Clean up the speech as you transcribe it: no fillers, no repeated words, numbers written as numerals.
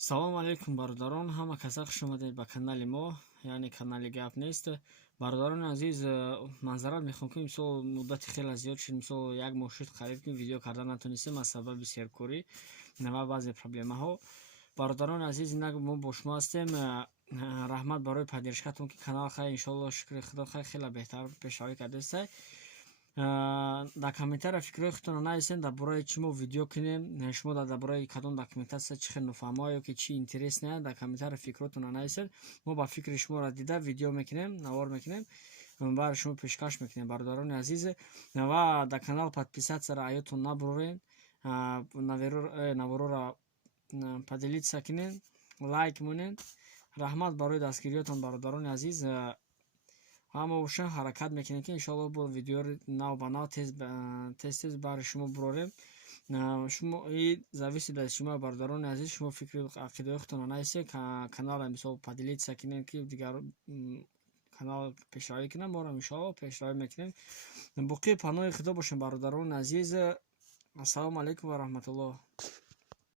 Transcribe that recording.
Салом алейкум, бародарон. Ҳама каса хуш омадед ба канали мо, яъне канали Гап нест. Бародарони азиз, манзарат мехоҳам ки имсол муддати хеле зиёд шуд, имсол як моҳ шуд қариб ки видео кардан натонистем аз сабаби серкорӣ ва баъзе проблемаҳо. Бародарони азиз, инак мо бо шумо ҳастем. Раҳмат барои поддержкатон ки канал хай иншоалло шукри худо хеле беҳтар пешравӣ кардестай. Дар комментария фикрҳои худтонро нависед дар бораи чӣ мо видео кунем, шумо дар бораи кадом документатсия чӣ хел нофаҳмо ёки чӣ интересне, дар комментария фикрҳотонро нависед. Мо ба фикри шуморо дида видео мекунем, навор мекунем, барои шумо пешкаш мекунем, бародарони азиз. Ва дар канал подписатсияро аётон набурорен, навороро поделитсия кунен, лайк монен. Раҳмат барои дастгириётон, бародарони азиз. ҳама бошем ҳаракат мекунем ки иншоалло бо видеои нав ба нав тез бари шумо бурорем. Шумо зависид аз шумо, бародарони азиз. Шумо фикри ақидаи худтонро нависед, каналро мисол поделитсия кунед ки дигар канал пешравӣ кунад, моро иншоалло пешравӣ мекунем. Боқӣ паноҳи худо бошем, бародарони азиз. Ассалому алайкум ва раҳматуллоҳ.